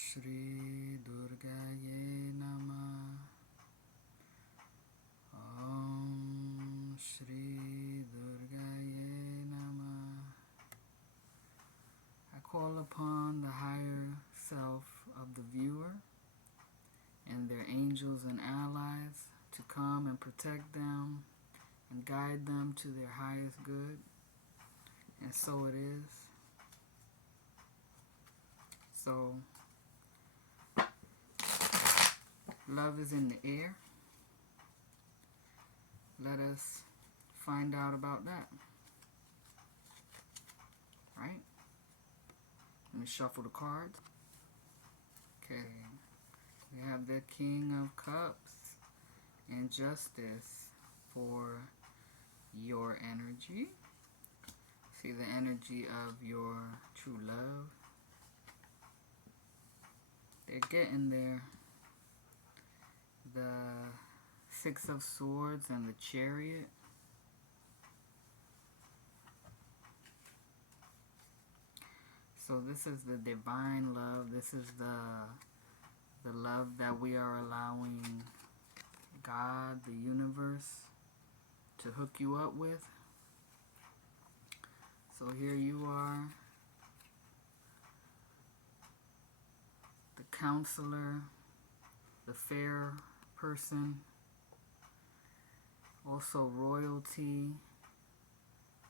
Shri Durgaye Namah. Om Shri Durgaye Namah. I call upon the higher self of the viewer and their angels and allies to come and protect them and guide them to their highest good. And so it is. So, love is in the air. Let us find out about that. Right? Let me shuffle the cards. Okay. We have the King of Cups and Justice for your energy. See the energy of your true love. They're getting there. The Six of Swords and the Chariot. So this is the divine love. This is the love that we are allowing God, the universe, to hook you up with. So here you are, the counselor, the fair person, also royalty,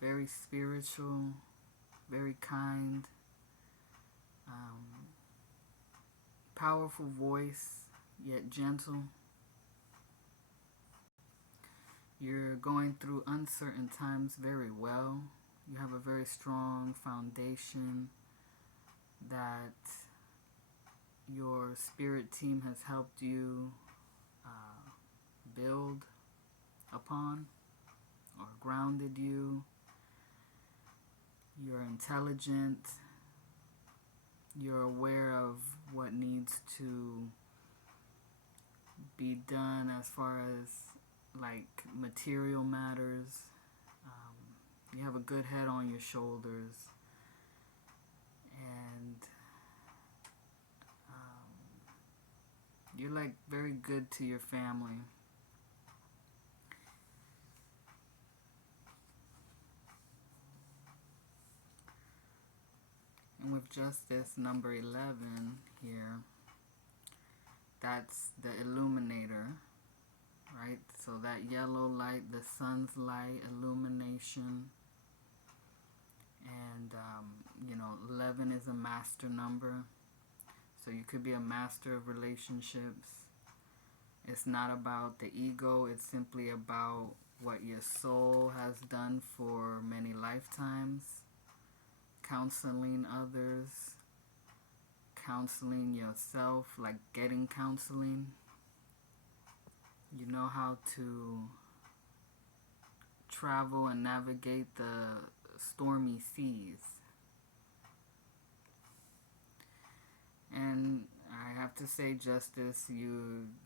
very spiritual, very kind, powerful voice, yet gentle. You're going through uncertain times very well. You have a very strong foundation that your spirit team has helped you build upon or grounded you. You're intelligent. You're aware of what needs to be done as far as like material matters. You have a good head on your shoulders, and you're like very good to your family. And with Justice number 11 here, that's the illuminator, right? So that yellow light, the sun's light, illumination. And, 11 is a master number. So you could be a master of relationships. It's not about the ego. It's simply about what your soul has done for many lifetimes. Counseling others. Counseling yourself, like getting counseling. You know how to travel and navigate the stormy seas. And I have to say, Justice,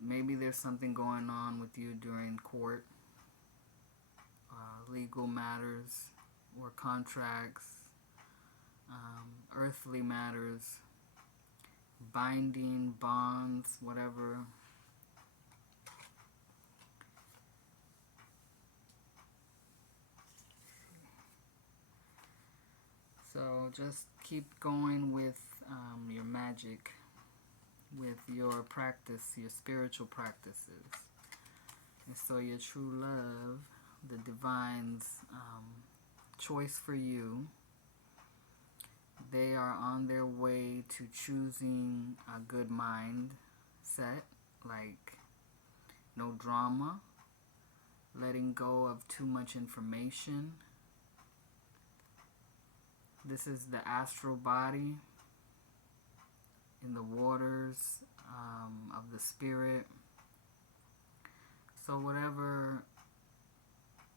maybe there's something going on with you during court, legal matters or contracts, earthly matters, binding, bonds, whatever. So just keep going with your magic, with your practice, your spiritual practices. And so your true love, the divine's choice for you, they are on their way to choosing a good mindset, like no drama, letting go of too much information. This is the astral body in the waters of the spirit. So whatever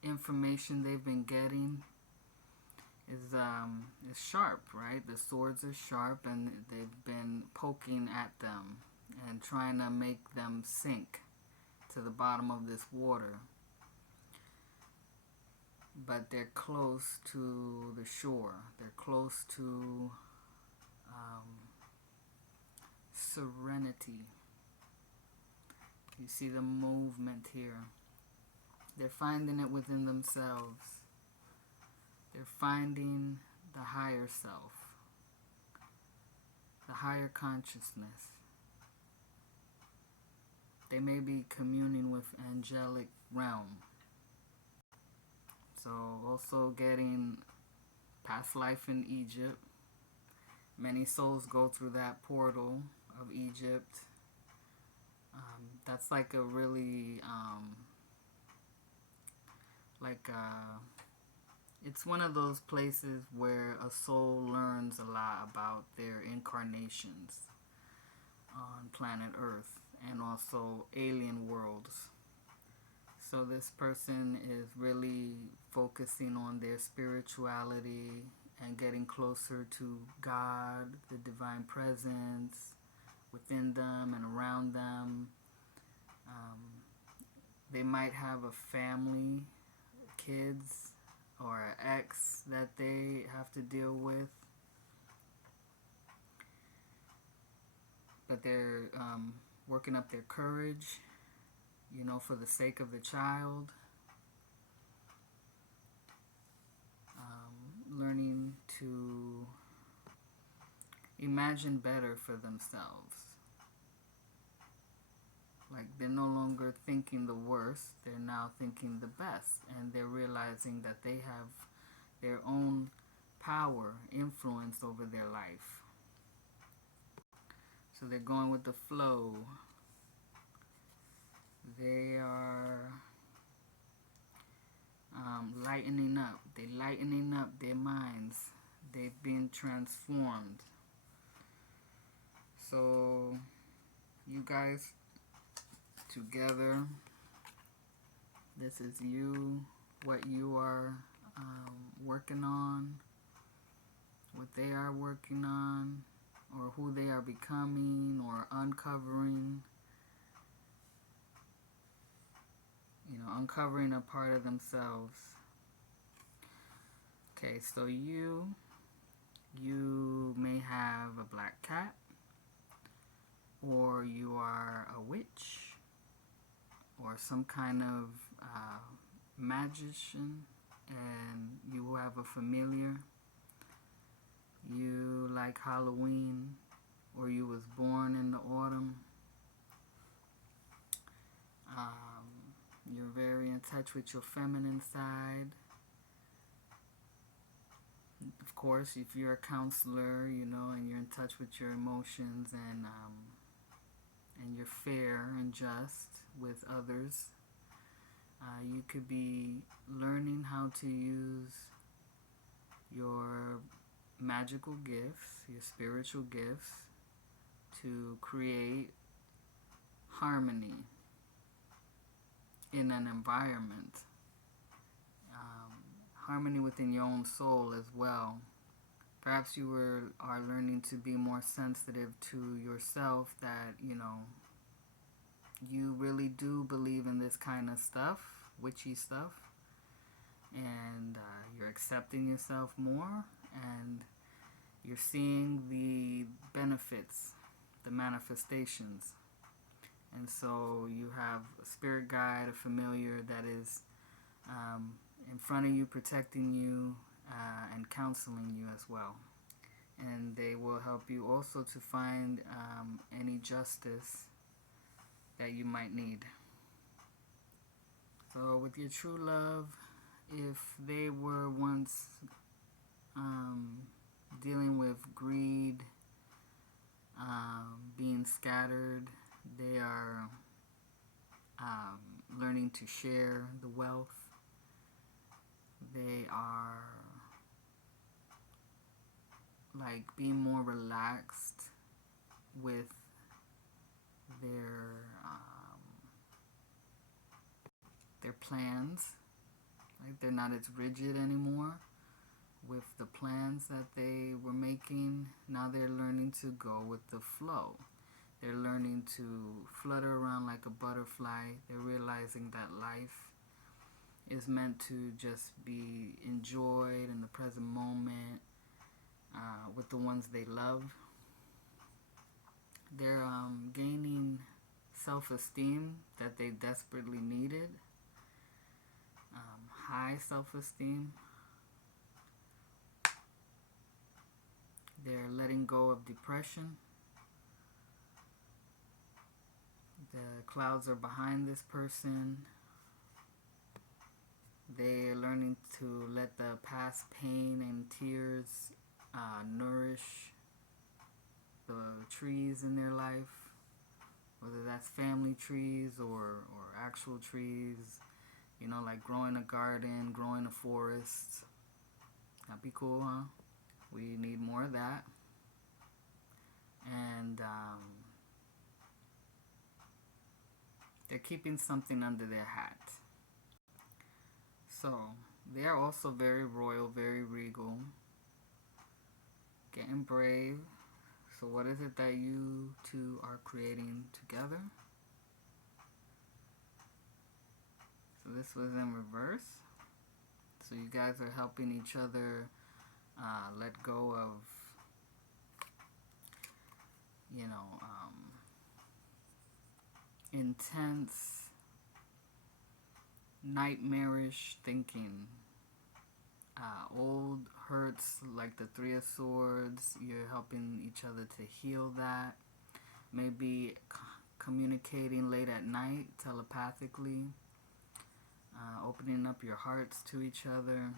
information they've been getting is sharp, right? The swords are sharp, and they've been poking at them and trying to make them sink to the bottom of this water. But they're close to the shore. They're close to serenity. You see the movement here. They're finding it within themselves. They're finding the higher self, the higher consciousness. They may be communing with angelic realm. So also getting past life in Egypt. Many souls go through that portal of Egypt. That's like a really, it's one of those places where a soul learns a lot about their incarnations on planet Earth and also alien worlds. So this person is really focusing on their spirituality and getting closer to God, the divine presence within them and around them. They might have a family, kids, or an ex that they have to deal with. But they're working up their courage, for the sake of the child. Learning to imagine better for themselves. Like they're no longer thinking the worst, they're now thinking the best. And they're realizing that they have their own power, influence over their life. So they're going with the flow. They are lightening up. They're lightening up their minds. They've been transformed. So you guys together, this is you, what you are working on, what they are working on, or who they are becoming or uncovering. Uncovering a part of themselves. Okay, so you may have a black cat, or you are a witch, or some kind of magician, and you have a familiar. You like Halloween, or you was born in the autumn. You're very in touch with your feminine side. Of course, if you're a counselor, and you're in touch with your emotions and you're fair and just with others, you could be learning how to use your magical gifts, your spiritual gifts, to create harmony in an environment. Harmony within your own soul as well. Perhaps you are learning to be more sensitive to yourself, that you really do believe in this kind of stuff, witchy stuff, and you're accepting yourself more, and you're seeing the benefits, the manifestations. And so you have a spirit guide, a familiar that is in front of you, protecting you and counseling you as well. And they will help you also to find any justice that you might need. So with your true love, if they were once dealing with greed, being scattered, they are learning to share the wealth. They are like being more relaxed with their plans. Like they're not as rigid anymore with the plans that they were making. Now they're learning to go with the flow. They're learning to flutter around like a butterfly. They're realizing that life is meant to just be enjoyed in the present moment with the ones they love. They're gaining self-esteem that they desperately needed. High self-esteem. They're letting go of depression. The clouds are behind this person. They're learning to let the past pain and tears nourish the trees in their life, whether that's family trees or actual trees, you know, like growing a garden, growing a forest. That'd be cool, huh? We need more of that. And they're keeping something under their hat. So they are also very royal, very regal, getting brave. So what is it that you two are creating together? So this was in reverse. So you guys are helping each other let go of, you know, intense, nightmarish thinking. Old hurts like the Three of Swords. You're helping each other to heal that. Maybe communicating late at night telepathically. Opening up your hearts to each other.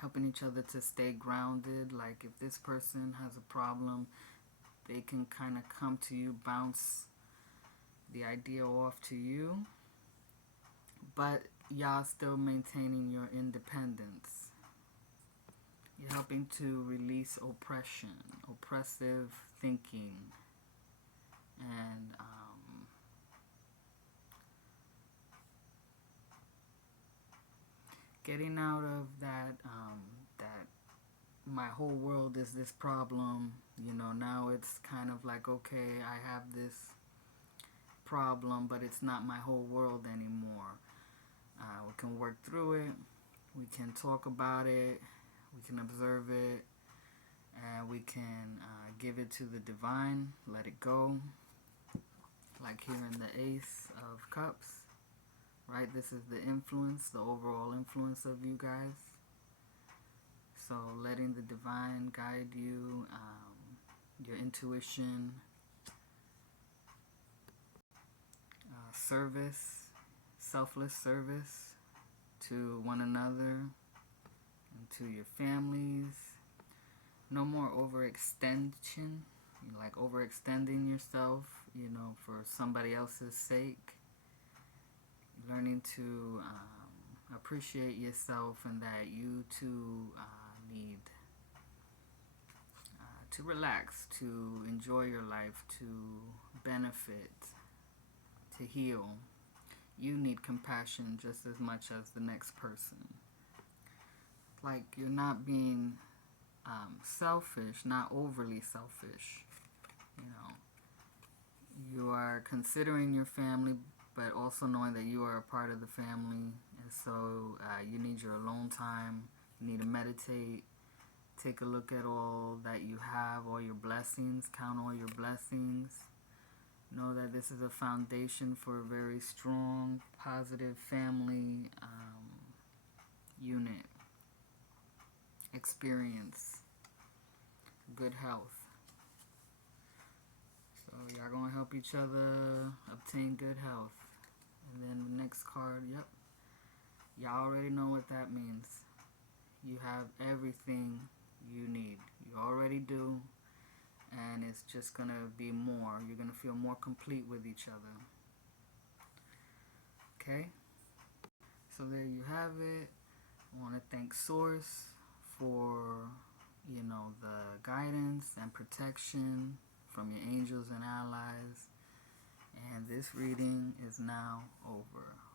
Helping each other to stay grounded. Like if this person has a problem, they can kind of come to you, bounce the idea off to you. But y'all still maintaining your independence. You're helping to release oppression, oppressive thinking, and getting out of that that my whole world is this problem. You know, now it's kind of like, okay, I have this problem, but it's not my whole world anymore. We can work through it. We can talk about it. We can observe it. And we can give it to the divine. Let it go. Like here in the Ace of Cups. Right? This is the influence, the overall influence of you guys. So letting the divine guide you, your intuition, service, selfless service to one another and to your families. No more overextension, like overextending yourself, you know, for somebody else's sake. Learning to appreciate yourself and that you too need to relax, to enjoy your life, to benefit, to heal. You need compassion just as much as the next person. Like you're not being selfish, not overly selfish. You know, you are considering your family, but also knowing that you are a part of the family. And so you need your alone time. You need to meditate. Take a look at all that you have, all your blessings. Count all your blessings. Know that this is a foundation for a very strong, positive family unit. Experience. Good health. So y'all gonna help each other obtain good health. And then the next card, yep. Y'all already know what that means. You have everything you need. You already do. And it's just going to be more. You're going to feel more complete with each other. Okay? So there you have it. I want to thank Source for, you know, the guidance and protection from your angels and allies. And this reading is now over.